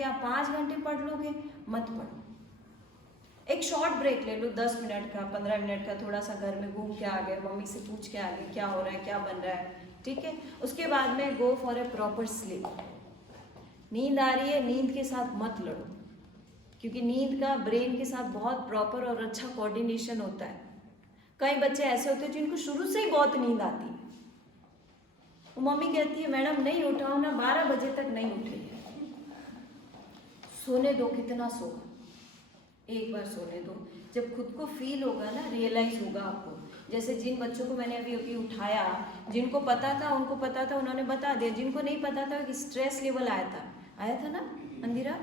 या 5 घंटे पढ़ लोगे, मत पढ़ो। एक शॉर्ट ब्रेक ले लो, 10 मिनट का, 15 मिनट का, थोड़ा सा घर में घूम के आ गए, मम्मी से पूछ के आ गए क्या हो रहा है, क्या बन रहा है, ठीक है। उसके बाद में go for a proper sleep. नींद आ रही है, नींद के साथ मत लड़ो, क्योंकि नींद का ब्रेन के साथ बहुत प्रॉपर और अच्छा कोऑर्डिनेशन होता है। कई बच्चे ऐसे होते हैं जिनको शुरू से ही बहुत नींद आती है, वो मम्मी कहती है मैडम नहीं उठाओ ना, 12 बजे तक नहीं उठेगी। सोने दो, कितना सोगा, एक बार सोने दो। जब खुद को फील होगा ना, रियलाइज होगा आपको। जैसे जिन बच्चों को मैंने अभी अभी उठाया, जिनको पता था उनको पता था, उन्होंने बता दिया, जिनको नहीं पता था कि स्ट्रेस लेवल आया था ना मंदिरा।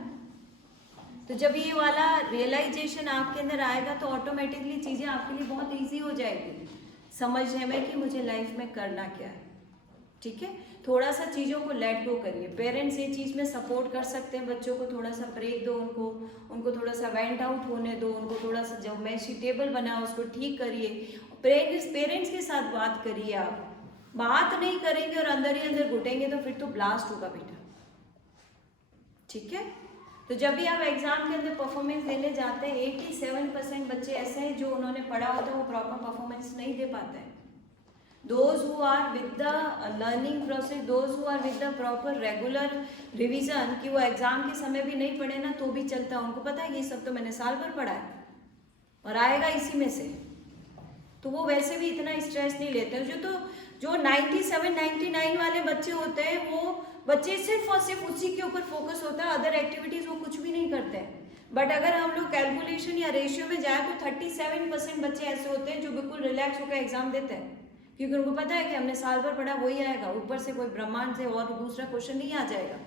तो जब ये वाला रियलाइजेशन आपके अंदर आएगा तो ऑटोमेटिकली चीज़ें आपके लिए बहुत ईजी हो जाएगी समझने में कि मुझे लाइफ में करना क्या है, ठीक है। थोड़ा सा चीज़ों को लेट गो करिए। पेरेंट्स ये चीज़ में सपोर्ट कर सकते हैं, बच्चों को थोड़ा सा ब्रेक दो, उनको थोड़ा सा वेंट आउट होने दो, उनको थोड़ा सा जो मैशी टेबल बना उसको ठीक करिए। पेरेंट्स के साथ बात करिए। आप बात नहीं करेंगे और अंदर ही अंदर घुटेंगे तो फिर तो ब्लास्ट होगा बेटा, ठीक है। तो जब भी आप एग्जाम के अंदर परफॉर्मेंस देने जाते हैं, 87% बच्चे ऐसे हैं जो उन्होंने पढ़ा होता है वो प्रॉपर परफॉर्मेंस नहीं दे पाते हैं। Those who are with the learning process, those who are with the proper regular revision, कि वो एग्जाम के समय भी नहीं पढ़े ना तो भी चलता है, उनको पता है ये सब तो मैंने साल भर पढ़ा है और आएगा इसी में से, तो वो वैसे भी इतना स्ट्रेस नहीं लेते हैं। जो 97, 99 वाले बच्चे होते हैं, वो बच्चे सिर्फ और सिर्फ उसी के ऊपर फोकस होता है, अदर एक्टिविटीज वो कुछ भी नहीं करते हैं। बट अगर हम लोग कैलकुलेशन या रेशियो में जाए तो 37% बच्चे ऐसे होते हैं जो बिल्कुल रिलैक्स होकर एग्जाम देते हैं, क्योंकि उनको पता है कि हमने साल भर पढ़ा वही आएगा, ऊपर से कोई ब्रह्मांड से और दूसरा क्वेश्चन नहीं आ जाएगा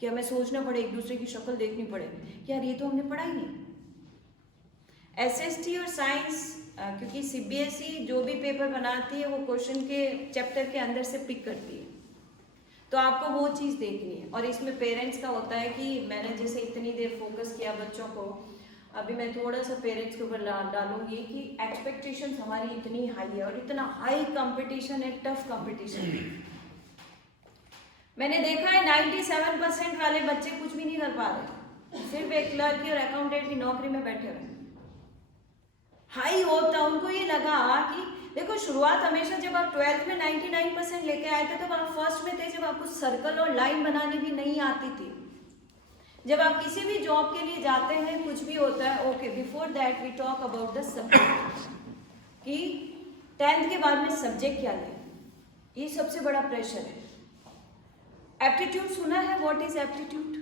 कि हमें सोचना पड़े, एक दूसरे की शक्ल देखनी पड़े कि यार ये तो हमने पढ़ा ही नहीं। एसएसटी और साइंस, क्योंकि सीबीएसई जो भी पेपर बनाती है वो क्वेश्चन के चैप्टर के अंदर से पिक करती है, तो आपको वो चीज़ देखनी है। और इसमें पेरेंट्स का होता है कि मैंने जैसे इतनी देर फोकस किया बच्चों को, अभी मैं थोड़ा सा पेरेंट्स के ऊपर डालूंगी कि एक्सपेक्टेशंस हमारी इतनी हाई है और इतना हाई कंपटीशन है, टफ कंपटीशन है। मैंने देखा है 97% वाले बच्चे कुछ भी नहीं कर पा रहे, सिर्फ एक क्लर्क और अकाउंटेंट की नौकरी में बैठे हुए। हाई होता उनको ये लगा कि देखो शुरुआत हमेशा जब आप 12th में 99% लेके आए थे तब आप फर्स्ट में थे, जब आपको सर्कल और लाइन बनानी भी नहीं आती थी। जब आप किसी भी जॉब के लिए जाते हैं, कुछ भी होता है, okay before that we talk about the subject कि 10th के बाद में सब्जेक्ट क्या लें, ये सबसे बड़ा प्रेशर है। एप्टीट्यूड सुना है, व्हाट इज एप्टीट्यूड?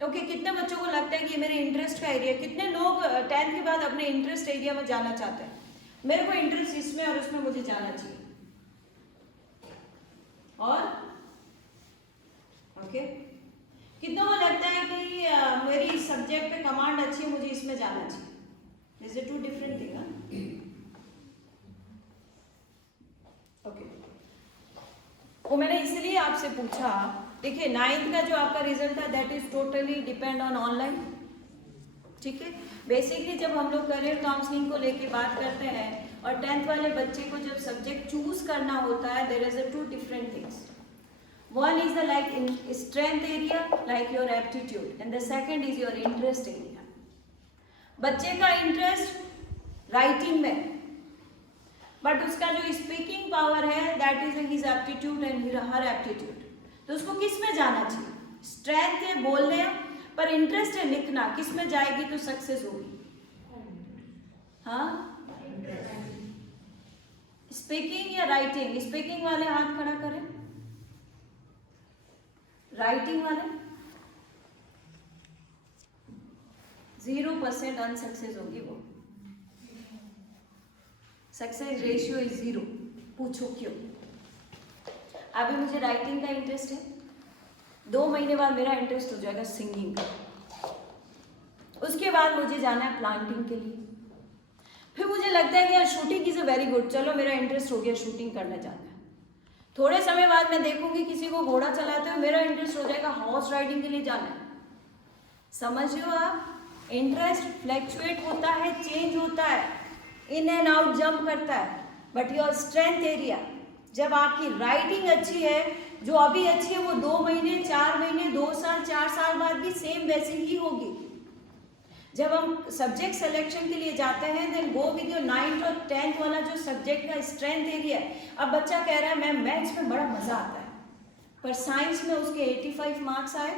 ओके कितने बच्चों को लगता है कि ये मेरे इंटरेस्ट का एरिया? कितने लोग 10th के बाद अपने इंटरेस्ट एरिया में जाना चाहते हैं, मेरे को इंटरेस्ट इसमें और उसमें मुझे जाना चाहिए, और ओके कितनों को लगता है कि मेरी इस सब्जेक्ट पे कमांड अच्छी है, मुझे इसमें जाना चाहिए? Is it two different thing? Okay, वो मैंने इसलिए आपसे पूछा। देखिए 9th का जो आपका रिजल्ट था that is totally depend on online, ठीक है। बेसिकली जब हम लोग करियर काउंसलिंग को लेके बात करते हैं और 10th वाले बच्चे को जब सब्जेक्ट चूज करना होता है, there is a 2 different things. One is the like in strength area, like your aptitude, and the second is your interest area. बच्चे का इंटरेस्ट राइटिंग में, बट उसका जो स्पीकिंग पावर है that is his aptitude and her aptitude. तो उसको किस में जाना चाहिए? स्ट्रेंथ है बोलने, पर इंटरेस्ट है लिखना, किस में जाएगी तो सक्सेस होगी? हाँ, स्पीकिंग या राइटिंग? स्पीकिंग वाले हाथ खड़ा करें, राइटिंग वाले 0% अनसक्सेस होगी वो, सक्सेस रेशियो इज 0। पूछो क्यों? अभी मुझे राइटिंग का इंटरेस्ट है, 2 महीने बाद मेरा इंटरेस्ट हो जाएगा सिंगिंग का, उसके बाद मुझे जाना है प्लांटिंग के लिए, फिर मुझे लगता है कि यार shooting is a very good, चलो मेरा इंटरेस्ट हो गया शूटिंग करने जाना है। थोड़े समय बाद मैं देखूंगी किसी को घोड़ा चलाते हुए, मेरा इंटरेस्ट हो जाएगा हॉर्स राइडिंग के लिए जाना है। समझ रहे हो आप? इंटरेस्ट फ्लैक्चुएट होता है, चेंज होता है, इन एंड आउट जंप करता है, बट योर स्ट्रेंथ एरिया, जब आपकी राइटिंग अच्छी है, जो अभी अच्छी है वो 2 महीने, 4 महीने, 2 साल, 4 साल बाद भी सेम वैसी ही होगी। जब हम सब्जेक्ट सिलेक्शन के लिए जाते हैं then go with your 9th और 10th वाला जो सब्जेक्ट का स्ट्रेंथ एरिया है। अब बच्चा कह रहा है मैम मैथ्स में बड़ा मजा आता है, पर साइंस में उसके 85 मार्क्स आए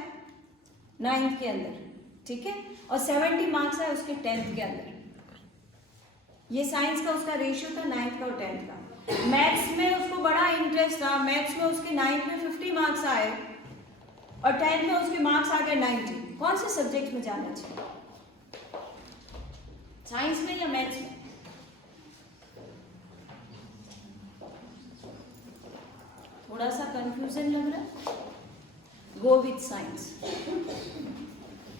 9th के अंदर, ठीक है, और 70 मार्क्स आए उसके 10th के अंदर। ये साइंस का उसका रेशियो था 9th का और 10th का। मैथ्स में उसको बड़ा इंटरेस्ट था, मैथ्स में उसके 9th में 50 मार्क्स आए और 10th में उसके मार्क्स आ गए 90। कौन से सब्जेक्ट में जाना चाहिए, साइंस में या मैथ्स में? थोड़ा सा कंफ्यूजन लग रहा है, गो विथ साइंस,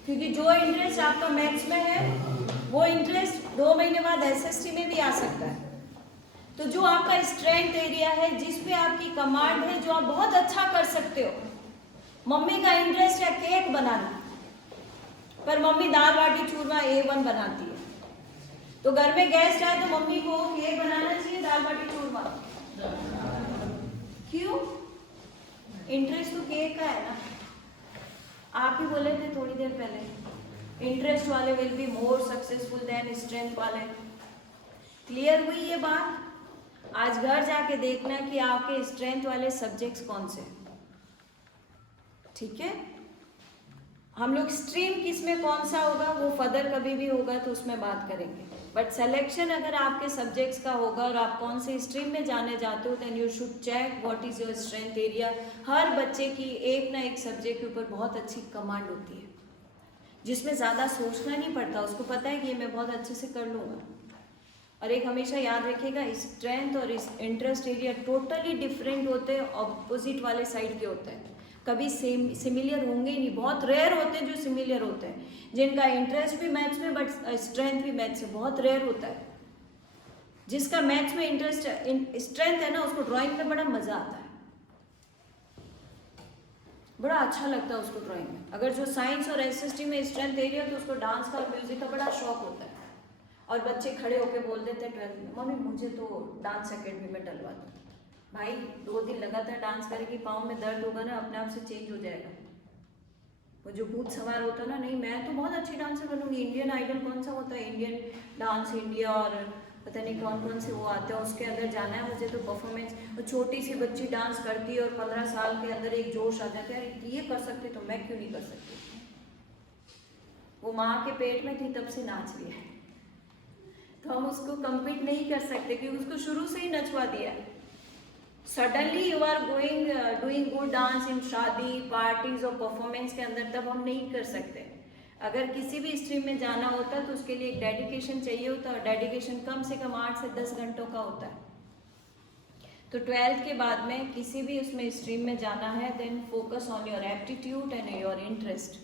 क्योंकि जो इंटरेस्ट आपका मैथ्स में है वो इंटरेस्ट 2 महीने बाद एसएसटी में भी आ सकता है। तो जो आपका स्ट्रेंथ एरिया है, जिसपे आपकी कमांड है, जो आप बहुत अच्छा कर सकते हो, मम्मी का इंटरेस्ट है केक बनाना, पर मम्मी दाल बाटी चूरमा A1 बनाती है, तो घर में गेस्ट आए तो मम्मी को केक बनाना चाहिए दाल बाटी चूरमा? क्यों? इंटरेस्ट तो केक का है ना। आप ही बोले थे थोड़ी देर पहले इंटरेस्ट वाले will be more successful than strength वाले। क्लियर हुई ये बात? आज घर जाके देखना कि आपके स्ट्रेंथ वाले सब्जेक्ट्स कौन से, ठीक है। हम लोग स्ट्रीम किस में कौन सा होगा वो फर्दर कभी भी होगा तो उसमें बात करेंगे, बट सिलेक्शन अगर आपके सब्जेक्ट्स का होगा और आप कौन से स्ट्रीम में जाने जाते हो then you should check what is your strength area. हर बच्चे की एक ना एक सब्जेक्ट के ऊपर बहुत अच्छी कमांड होती है, जिसमें ज़्यादा सोचना नहीं पड़ता, उसको पता है कि ये मैं बहुत अच्छे से कर लूँगा। और एक हमेशा याद रखिएगा, स्ट्रेंथ और इंटरेस्ट एरिया टोटली डिफरेंट होते हैं, ऑपोजिट वाले साइड के होते हैं, कभी सेम सिमिलर होंगे ही नहीं। बहुत रेयर होते हैं जो सिमिलर होते हैं, जिनका इंटरेस्ट भी मैथ्स में बट स्ट्रेंथ भी मैथ्स में, बहुत रेयर होता है। जिसका मैथ्स में इंटरेस्ट स्ट्रेंथ है ना, उसको ड्राइंग में बड़ा मजा आता है, बड़ा अच्छा लगता है उसको ड्राइंग में। अगर जो साइंस और एसएसटी में स्ट्रेंथ एरिया है तो उसको डांस का और म्यूजिक का बड़ा शौक होता है। और बच्चे खड़े होकर बोल देते हैं 12th में, मम्मी मुझे तो डांस अकेडमी में डलवा दो। भाई 2 दिन लगातार डांस करेगी, पाँव में दर्द होगा ना, अपने आप से चेंज हो जाएगा। वो जो भूत सवार होता है ना, नहीं मैं तो बहुत अच्छी डांसर बनूंगी, इंडियन आइडल कौन सा होता है, इंडियन डांस इंडिया और पता नहीं कौन कौन से वो आते हैं, उसके अंदर जाना है मुझे तो परफॉर्मेंस। और छोटी सी बच्ची डांस करती है और 15 साल के अंदर एक जोश आ जाता है, यार ये कर सकते तो मैं क्यों नहीं कर सकती। वो माँ के पेट में थी तब से नाच रही है, तो हम उसको कम्पीट नहीं कर सकते क्योंकि उसको शुरू से ही नचवा दिया है। Suddenly you are going doing good dance in shaadi parties और परफॉर्मेंस के अंदर, तब हम नहीं कर सकते। अगर किसी भी स्ट्रीम में जाना होता है तो उसके लिए एक डेडिकेशन चाहिए होता है, और डेडिकेशन कम से कम 8 से 10 घंटों का होता है। तो 12th के बाद में किसी भी उसमें स्ट्रीम में जाना है then focus on your aptitude and your interest,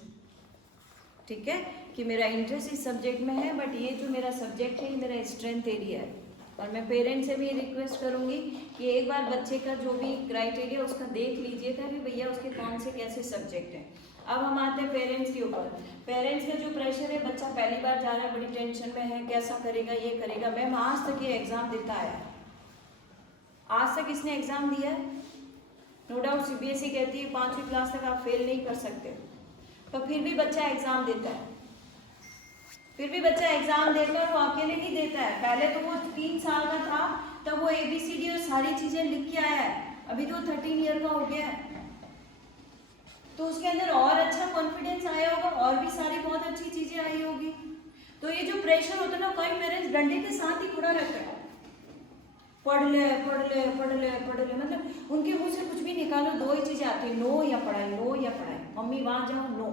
ठीक है, कि मेरा इंटरेस्ट इस सब्जेक्ट में है, बट ये जो मेरा सब्जेक्ट है ये मेरा स्ट्रेंथ एरिया है। और मैं पेरेंट्स से भी रिक्वेस्ट करूंगी कि एक बार बच्चे का जो भी क्राइटेरिया उसका देख लीजिएगा कि भैया उसके कौन से कैसे सब्जेक्ट हैं। अब हम आते हैं पेरेंट्स के ऊपर। पेरेंट्स का जो प्रेशर है, बच्चा पहली बार जा रहा है, बड़ी टेंशन में है, कैसा करेगा, ये करेगा। मैम आज तक ये एग्जाम देता आया है, आज तक इसने एग्जाम दिया है। नो डाउट सीबीएसई कहती है 5वीं क्लास तक आप फेल नहीं कर सकते, पर फिर भी बच्चा एग्जाम देता है। फिर भी बच्चा एग्जाम देता है, वो अकेले नहीं देता है। पहले तो वो 3 साल का था तब वो ABCD और सारी चीजें लिख के आया है, अभी तो 13 ईयर का हो गया है, तो उसके अंदर और अच्छा कॉन्फिडेंस आया होगा, और भी सारी बहुत अच्छी चीजें आई होगी। तो ये जो प्रेशर होता है ना, कई पेरेंट्स डंडे के साथ ही खड़ा रहता है, पढ़ ले पढ़ ले पढ़ ले पढ़ ले, मतलब उनके मुंह से कुछ भी निकालो 2 ही चीजें आती है, नो या पढ़ाई, नो या पढ़ाई। मम्मी वहां जाओ, नो।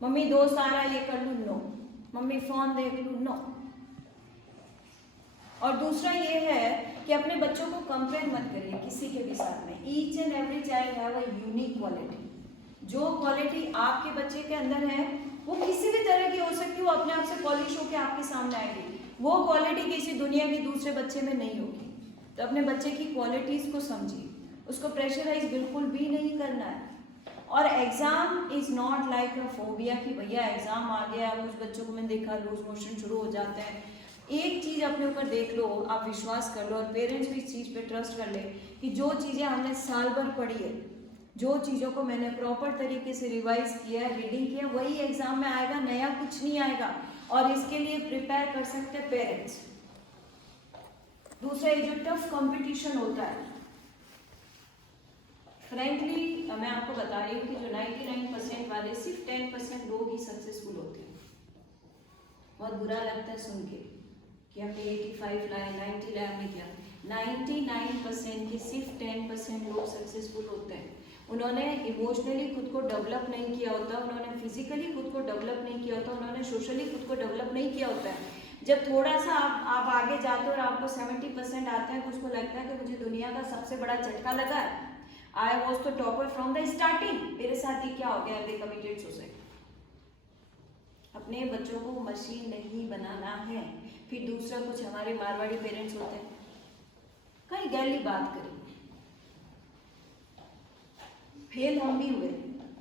मम्मी दोस्त आ रहा है ये कर लूँ, नो। मम्मी फोन देख लूँ, नो। और दूसरा ये है कि अपने बच्चों को कंपेयर मत करिए किसी के भी साथ में। Each and every child have a unique quality. जो क्वालिटी आपके बच्चे के अंदर है वो किसी भी तरह की हो सकती है, वो अपने आप से पॉलिश होकर आपके सामने आएगी। वो क्वालिटी किसी दुनिया के दूसरे बच्चे में नहीं होगी। तो अपने बच्चे की क्वालिटीज को समझिए, उसको प्रेशराइज बिल्कुल भी नहीं करना है। और exam is not like a phobia कि भैया एग्जाम आ गया। कुछ बच्चों को मैंने देखा लूज मोशन शुरू हो जाते हैं, एक चीज़ अपने ऊपर देख लो, आप विश्वास कर लो, और पेरेंट्स भी इस चीज़ पे ट्रस्ट कर ले कि जो चीज़ें हमने साल भर पढ़ी है, जो चीज़ों को मैंने प्रॉपर तरीके से रिवाइज किया है, रीडिंग किया, वही एग्जाम में आएगा, नया कुछ नहीं आएगा। और इसके लिए प्रिपेयर कर सकते हैं पेरेंट्स। दूसरा, ये जो टफ कंपटीशन होता है, फ्रेंकली मैं आपको बता रही हूँ कि जो 99% वाले, सिर्फ 10% लोग ही सक्सेसफुल होते हैं। बहुत बुरा लगता है सुन के कि हमने 85 लाए, 90 लाए, हमने क्या, 99% के सिर्फ 10% लोग सक्सेसफुल होते हैं। उन्होंने इमोशनली खुद को डेवलप नहीं किया होता, उन्होंने फिजिकली खुद को डेवलप नहीं किया होता, उन्होंने सोशली खुद को डेवलप नहीं किया होता है। जब थोड़ा सा आप आगे जाते हो और आपको 70% आते हैं, तो उसको लगता है कि मुझे दुनिया का सबसे बड़ा झटका लगा है, I was the topper from the starting, मेरे साथ ही क्या हो गया, द कमिटेड सुसाइड। अपने बच्चों को मशीन नहीं बनाना है। फिर दूसरा, कुछ हमारे मारवाड़ी पेरेंट्स होते हैं, कहीं गैली बात करें, फेल हम भी हुए।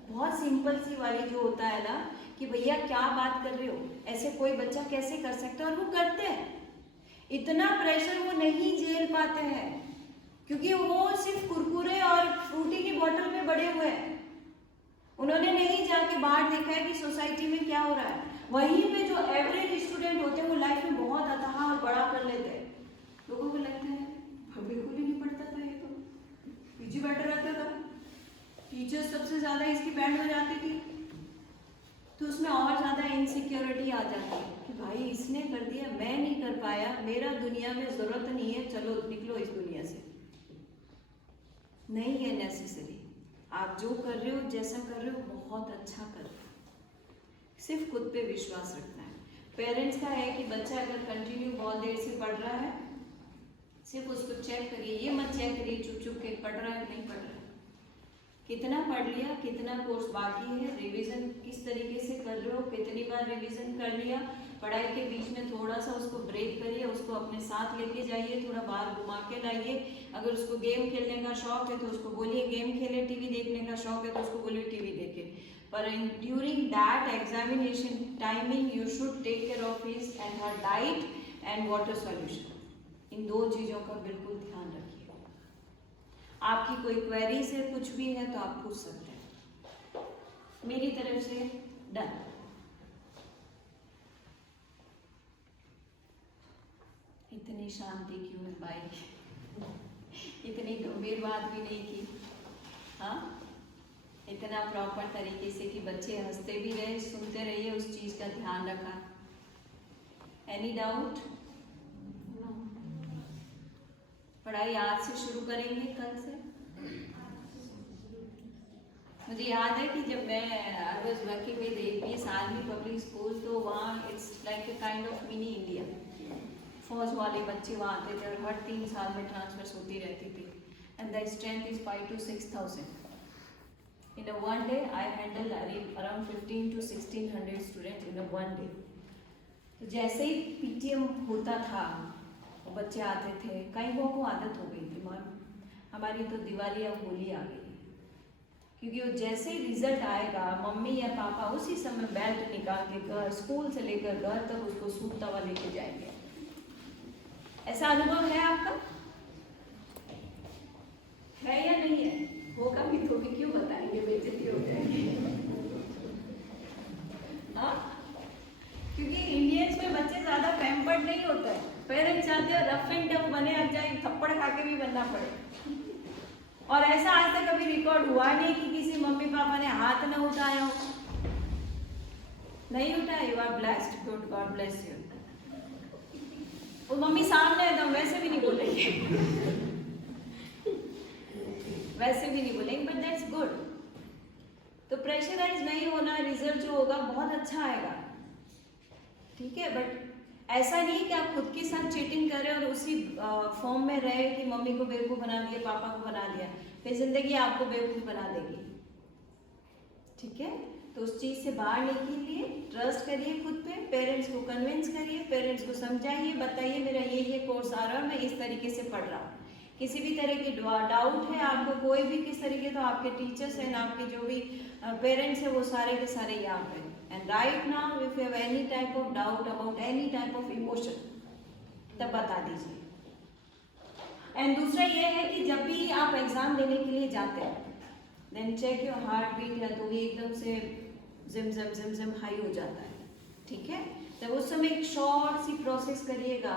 बहुत सिंपल सी वाली जो होता है ना कि भैया क्या बात कर रहे हो, ऐसे कोई बच्चा कैसे कर सकता है, और वो करते हैं। इतना प्रेशर वो नहीं झेल पाते हैं, क्योंकि वो सिर्फ कुरकुरे और फ्रूटी की बोतल में बड़े हुए हैं। उन्होंने नहीं जाके बाहर देखा है कि सोसाइटी में क्या हो रहा है। वहीं पे जो एवरेज स्टूडेंट होते हैं, वो लाइफ में बहुत अथाह और बड़ा कर लेते हैं। लोगों को लगता है बिल्कुल ही नहीं पढ़ता था, ये तो पीछे बैठा रहता था, टीचर्स सबसे ज्यादा इसकी बैंड हो जाती थी, तो उसमें और ज्यादा इनसिक्योरिटी आ जाती है कि भाई इसने कर दिया, मैं नहीं कर पाया, मेरा दुनिया में जरूरत नहीं है, चलो निकलो इस दुनिया से। नहीं है नेसेसरी। आप जो कर रहे हो, जैसा कर रहे हो, बहुत अच्छा कर रहे हो। सिर्फ खुद पे विश्वास रखना है। पेरेंट्स का है कि बच्चा अगर कंटिन्यू बहुत देर से पढ़ रहा है, सिर्फ उसको चेक करिए, ये मत चेक करिए चुप चुप के पढ़ रहा है नहीं पढ़ रहा है, कितना पढ़ लिया, कितना कोर्स बाकी है, रिवीजन किस तरीके से कर रहे हो, कितनी बार रिवीजन कर लिया। पढ़ाई के बीच में थोड़ा सा उसको ब्रेक करिए, उसको अपने साथ लेके जाइए, थोड़ा बाहर घुमा के लाइए। अगर उसको गेम खेलने का शौक है तो उसको बोलिए गेम खेले, टीवी देखने का शौक है तो उसको बोलिए टीवी देखे। पर during that examination timing you should take care of his and her diet and water solution. इन दो चीज़ों का बिल्कुल ध्यान रखिए। आपकी कोई क्वेरी से कुछ भी है तो आप पूछ सकते हैं। मेरी तरफ से डन। इतनी शांति क्यों है भाई? इतनी गंभीर बात भी नहीं की। हाँ, इतना प्रॉपर तरीके से कि बच्चे हंसते भी रहे, सुनते रहिए, उस चीज का ध्यान रखा। Any doubt? पढ़ाई आज से शुरू करेंगे, कल से? मुझे याद है कि जब मैं I was working with APS army public school, तो वहाँ it's like a kind of mini India. फौज वाले बच्चे वहाँ आते थे और हर 3 साल में ट्रांसफर्स होती रहती थी। And the strength is 5 to 6,000। In a one day, I handle around 15 to 1,600 students in a one day. तो जैसे ही PTM होता था, वो बच्चे आते थे, कई लोगों को आदत हो गई थी, हमारी तो दिवाली या होली आ गई, क्योंकि वो जैसे ही रिजल्ट आएगा, मम्मी या पापा उसी समय बेल्ट निकाल के घर, स्कूल से लेकर घर तक उसको सूट तवा लेके जाएंगे। ऐसा अनुभव है आपका? है या नहीं है? होगा भी तो भी क्यों बताएंगे, बेइज्जती हो जाएगी। हाँ, क्योंकि इंडियंस में बच्चे ज्यादा पैम्पर्ड नहीं होते हैं। पेरेंट्स चाहते हैं रफ एंड टफ बने, अब चाहे थप्पड़ खा के भी बनना पड़े। और ऐसा आज तक कभी रिकॉर्ड हुआ नहीं कि किसी मम्मी पापा ने हाथ न उठाया हो। नहीं उठाया, you are blessed, good, God bless you. वो मम्मी सामने है तो वैसे भी नहीं बोलेंगे, वैसे भी नहीं बोलेंगे, बट दैट्स गुड। तो प्रेशराइज नहीं होना, रिजल्ट जो होगा बहुत अच्छा आएगा, ठीक है। बट ऐसा नहीं कि आप खुद के साथ चीटिंग करें और उसी फॉर्म में रहे कि मम्मी को बेवकूफ़ बना दिया, पापा को बना दिया, फिर जिंदगी आपको बेवकूफ़ बना देगी, ठीक है। तो उस चीज़ से बाहर निकलिए, ट्रस्ट करिए खुद पे, पेरेंट्स को कन्विंस करिए, पेरेंट्स को समझाइए, बताइए मेरा ये कोर्स आ रहा है, मैं इस तरीके से पढ़ रहा हूँ। किसी भी तरह की डाउट है आपको, कोई भी किस तरीके, तो आपके टीचर्स हैं, आपके जो भी पेरेंट्स हैं, वो सारे के सारे यहाँ पे। And right now if you have any type of doubt about any type of emotion, तब बता दीजिए। एंड दूसरा ये है कि जब भी आप एग्जाम देने के लिए जाते हैं then check your heart beat, या तो भी एकदम से जिम जिम जिम जिम हाई हो जाता है, ठीक है। तब उस समय एक शॉर्ट सी प्रोसेस करिएगा,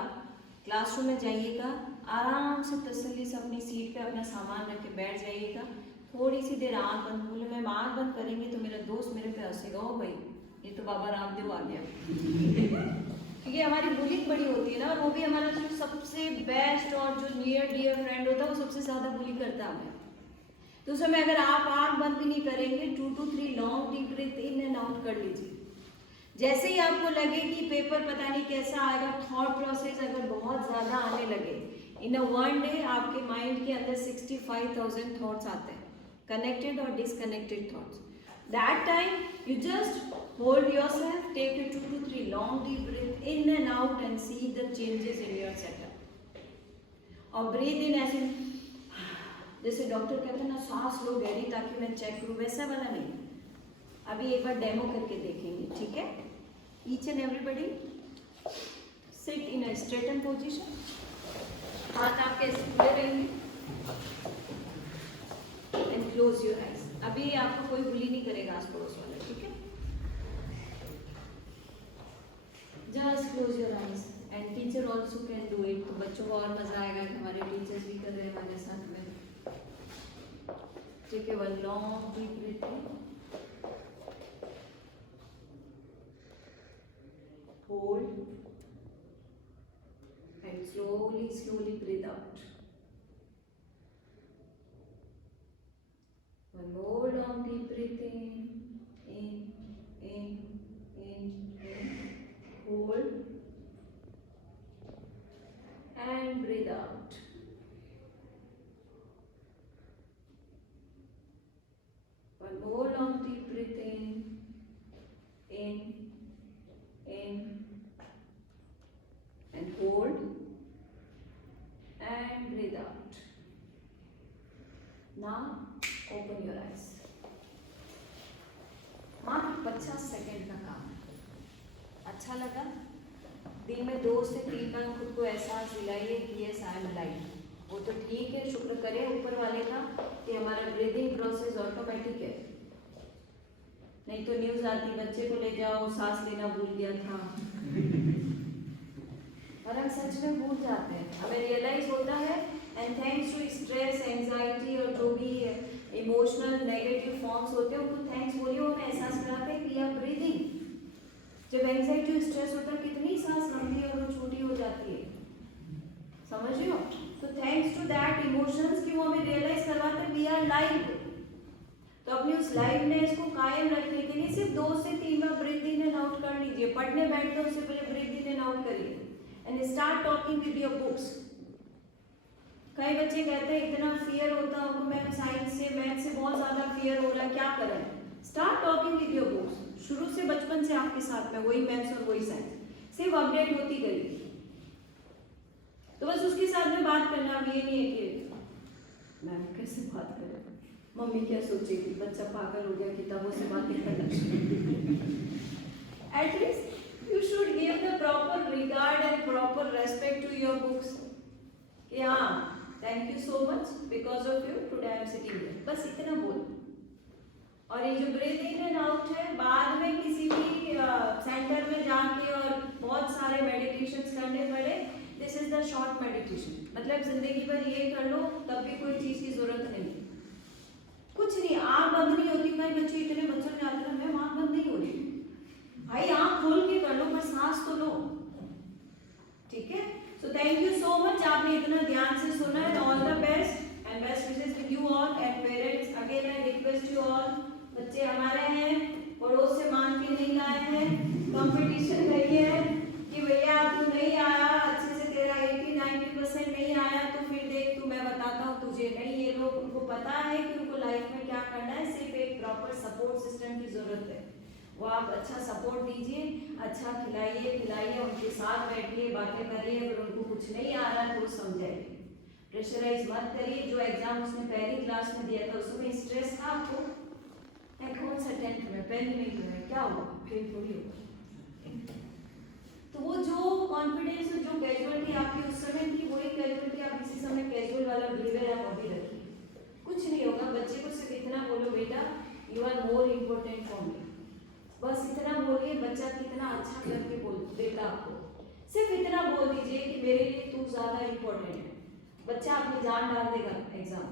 क्लासरूम में जाइएगा, आराम से तसल्ली से अपनी सीट पे अपना सामान रख के बैठ जाइएगा, थोड़ी सी देर आँख बंद, बोले मैम आँख बंद करेंगे तो मेरा दोस्त मेरे पे हंसेगा, ओ भाई ये तो बाबा रामदेव आ गया क्योंकि हमारी बुलिंग बड़ी होती है ना, और वो भी हमारा जो सबसे बेस्ट और जो नियर डियर फ्रेंड होता है वो सबसे ज़्यादा बुली करता है हमें। तो उस समय अगर आप आँख बंद भी नहीं करेंगे, 2 to 3 long deep breath in and out कर लीजिए। जैसे ही आपको लगे कि पेपर पता नहीं कैसा आएगा, थॉट प्रोसेस अगर बहुत ज़्यादा आने लगे, इन अ वन डे आपके माइंड के अंदर 65,000 थॉट्स आते हैं, कनेक्टेड और disconnected thoughts. That time you just hold yourself, take a 2 to 3 long deep breath in and out and see the changes in your setup. और breathe in ऐसे जैसे doctor कहते हैं ना सांस लो गहरी ताकि मैं चेक करूँ, वैसा वाला नहीं। अभी एक बार डेमो करके देखेंगे, ठीक है। Each and everybody sit in a straighten position, हाथ आपके ऐसे खुले रहेंगे एंड क्लोज योर आइज। अभी आपको कोई बुली नहीं करेगा आस पड़ोस वाला, ठीक है। Just close your eyes and teacher also can do it। तो बच्चों को और मजा आएगा कि हमारे टीचर्स भी कर रहे हैं हमारे साथ में। ठीक है, one long deep breath in, hold and slowly breathe out। One more long deep breath in, hold and breathe out। One more long deep breath in and hold and breathe out। Now open your eyes। मात्र 50 second का काम है। अच्छा लगा? दिन में 2 से 3 बार खुद को एहसास दिलाइए कि यस आई एम अलाइव। वो तो ठीक है, शुक्र करें ऊपर वाले का कि हमारा ब्रीदिंग प्रोसेस ऑटोमेटिक है। नहीं तो न्यूज आती बच्चे को ले जाओ सांस लेना भूल गया था और हम सच में भूल जाते हैं, हमें रियलाइज होता है। And thanks to stress, anxiety और जो भी इमोशनल नेगेटिव फॉर्म्स होते हैं उनको थैंक्स बोलिए, हमें एहसास कराते हैं कि आप ब्रीदिंग। जब एंजाइटी स्ट्रेस होता है कितनी सांस लंबी और छोटी हो जाती है, समझ रहे हो। तो थैंक्स टू दैट इमोशंस कि वो हमें रियलाइज करवाते हैं वी आर लाइव। तो अपनी उस लाइवनेस को कायम रखने के लिए सिर्फ 2 से 3 बार ब्रीथ इन एंड आउट कर लीजिए। पढ़ने बैठते उससे पहले ब्रीथ इन एंड आउट करिए and start talking with your books. कई बच्चे कहते हैं इतना फियर होता है उनको, मैम साइंस से मैथ से बहुत ज्यादा फियर हो रहा है, क्या करें। Start talking with your books. शुरू से बचपन से आपके साथ में वही मैथ्स और वही साइंस सिर्फ अपडेट होती गई। तो बस उसके साथ में बात करना। अब ये नहीं है कि मैम कैसे बात करें, मम्मी क्या सोचेगी, बच्चा पागल हो गया किताबों से बातें करना। At least you should give the proper regard and proper respect to your books. हाँ, thank you so much, because of you today I am sitting here, बस इतना बोल। और ये जो ब्रीथ इन एंड आउट है, बाद में किसी भी सेंटर में जाके और बहुत सारे मेडिटेशंस करने पड़े, this is the short meditation. मतलब जिंदगी भर ये कर लो तब भी कोई चीज की जरूरत नहीं, कुछ नहीं। आँख बंद नहीं होती, कई बच्चे इतने बच्चों में आते हैं मैम आँख बंद नहीं हो रही, भाई आँख खोल के कर लो, पर सांस तो लो, ठीक है। So thank you so much, आपने इतना ध्यान से सुना है। All the best and best wishes with you all and parents. Again I request you all, बच्चे हमारे हैं, पड़ोस से मांग के नहीं लाए हैं, कंपटीशन नहीं है कि भैया तू नहीं आया अच्छे से, तेरा 80-90% नहीं आया तो फिर देख तू मैं बताता हूँ तुझे। नहीं, ये लोग उनको पता है कि उनको लाइफ में क्या करना है, सिर्फ एक प्रॉपर सपोर्ट सिस्टम की जरूरत है। वो आप अच्छा सपोर्ट दीजिए, अच्छा खिलाइए पिलाइए, उनके साथ बैठिए, बातें करिए। अगर उनको कुछ नहीं आ रहा है तो समझाइए, प्रेशराइज मत करिए। जो एग्जाम उसने पहली क्लास में दिया था उसमें स्ट्रेस था आपको, कौन सा 10th में पहली में क्यों है, क्या हुआ, फेल थोड़ी होगा। तो तो वो जो कॉन्फिडेंस जो कैजुअलिटी आपकी उस समय थी वही कैजुअलिटी आप इसी समय कैजुअल वाला बिहेवियर आप अभी रखिए, कुछ नहीं होगा। बच्चे को सिर्फ इतना बोलो, बेटा you are more important for me, बस इतना बोलिए। बच्चा कितना अच्छा करके बोल देता आपको, सिर्फ इतना बोल दीजिए कि मेरे लिए तू ज्यादा इम्पोर्टेंट है, बच्चा अपनी जान डाल देगा एग्जाम।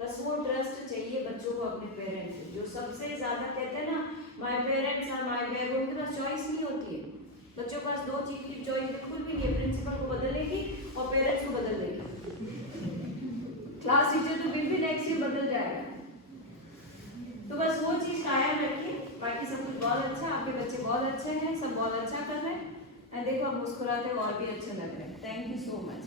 बस वो ट्रस्ट चाहिए बच्चों को अपने पेरेंट्स से, जो सबसे ज्यादा कहते हैं ना my parents are my bear, उनके पास चॉइस नहीं होती है। बच्चों के पास दो चीज की चॉइस बिल्कुल भी नहीं है, प्रिंसिपल को बदलेगी और पेरेंट्स को बदल देगी, क्लास टीचर तो फिर भी नेक्स्ट ईयर बदल जाएगा। तो बस वो चीज कायम रखिए, बाकी सब कुछ बहुत अच्छा, आपके बच्चे बहुत अच्छे हैं, सब बहुत अच्छा कर रहे हैं। एंड देखो आप मुस्कुराते हो और भी अच्छा लग रहा है। Thank you so much.